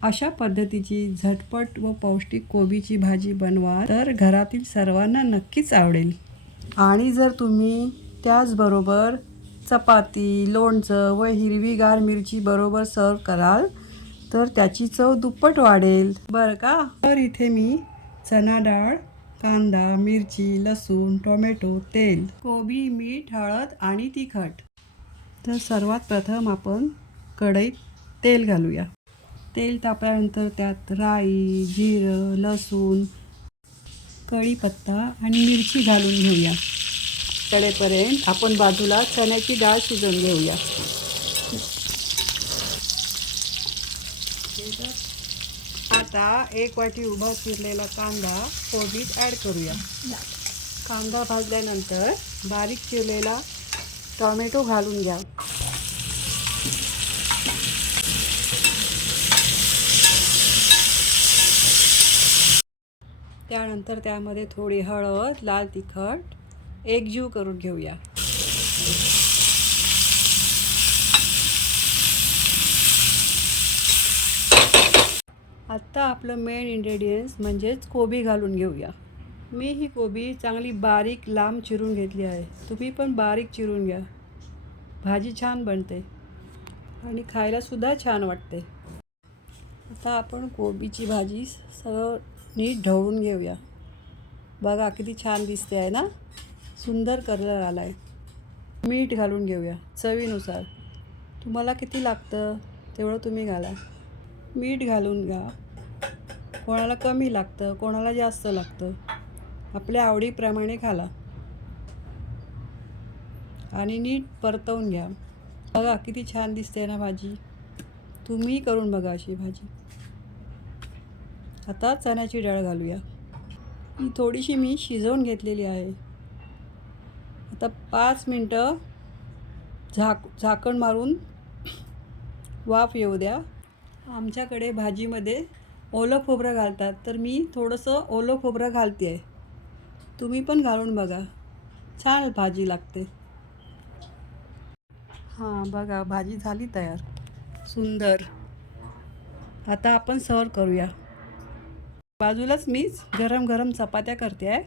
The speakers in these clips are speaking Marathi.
अशा पद्धतीची झटपट व पौष्टिक कोबीची भाजी बनवा तर घरातील सर्वांना नक्कीच आवडेल। आणि जर तुम्ही त्याचबरोबर चपाती, लोणचं व हिरवीगार मिरची बरोबर सर्व कराल तर त्याची चव दुप्पट वाढेल बरं का। तर इथे मी चणा डाळ, कांदा, मिरची, लसूण, टोमॅटो, तेल, कोबी, मीठ, हळद आणि तिखट। तर सर्वात प्रथम आपण कढईत तेल घालूया। तेल तापल्यानंतर त्यात राई, जिरं, लसूण, कढीपत्ता आणि मिरची घालून घेऊया। कढईपर्यंत आपण बाजूला चण्याची डाळ शिजवून घेऊया। आता 1 वाटी उभा चिरलेला कांदा कोबीत ॲड करूया। कांदा भाजल्यानंतर बारीक चिरलेला टोमॅटो घालून घ्या। त्यानंतर त्यामध्ये थोडी हळद, लाल तिखट एकजीव करून घेऊया। आत्ता आपलं मेन इंग्रेडियंट्स म्हणजेच कोबी घालून घेऊया। मी ही कोबी चांगली बारीक लांब चिरून घेतली आहे। तुम्ही पण बारीक चिरून घ्या। भाजी छान बनते आणि खायलासुद्धा छान वाटते। आता आपण कोबीची भाजी सरळ नीट ढवळून घेऊया। बघा किती छान दिसते आहे ना, सुंदर कलर आला आहे। मीठ घालून घेऊया चवीनुसार। तुम्हाला किती लागतं तेवढं तुम्ही घाला। मीठ घालून घ्या। कोणाला कमी लागतं, कोणाला जास्त लागतं, आपल्या आवडीप्रमाणे घाला आणि नीट परतवून घ्या। बघा किती छान दिसते ना भाजी, तुम्ही करून बघा अशी भाजी। आता चण्याची डाळ घालूया। ही थोडीशी मी शिजवून घेतलेली आहे। आता 5 मिनटं झाकण मारून वाफ येऊ द्या। आमच्याकडे भाजीमध्ये ओलं खोबरं घालतात, तर मी थोडंसं ओलं खोबरं घालते आहे। तुम्ही पण घालून बघा, छान भाजी लागते। हां बघा भाजी झाली तयार, सुंदर। आता आपण सर्व करूया। बाजूलाच मीच गरम गरम चपात्या करते आहे,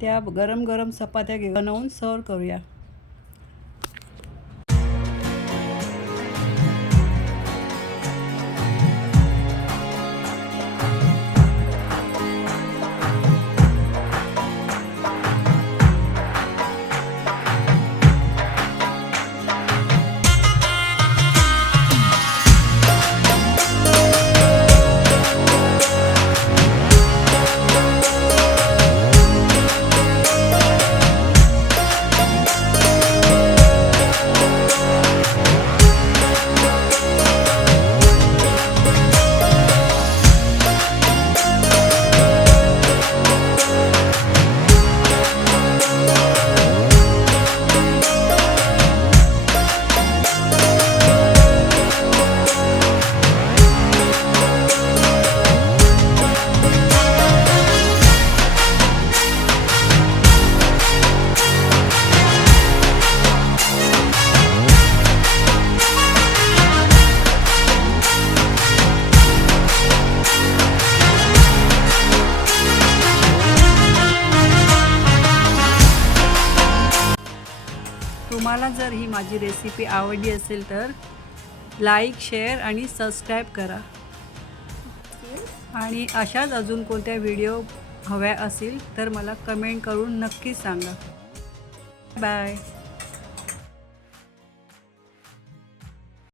त्या गरम गरम चपात्या बनवून सर्व करूया। तुम्हाला जर ही माझी रेसिपी आवडली असेल तर लाईक, शेअर आणि सबस्क्राईब करा। आणि अशाच अजून कोणत्या व्हिडिओ हव्या असतील तर मला कमेंट करून नक्की सांगा। बाय।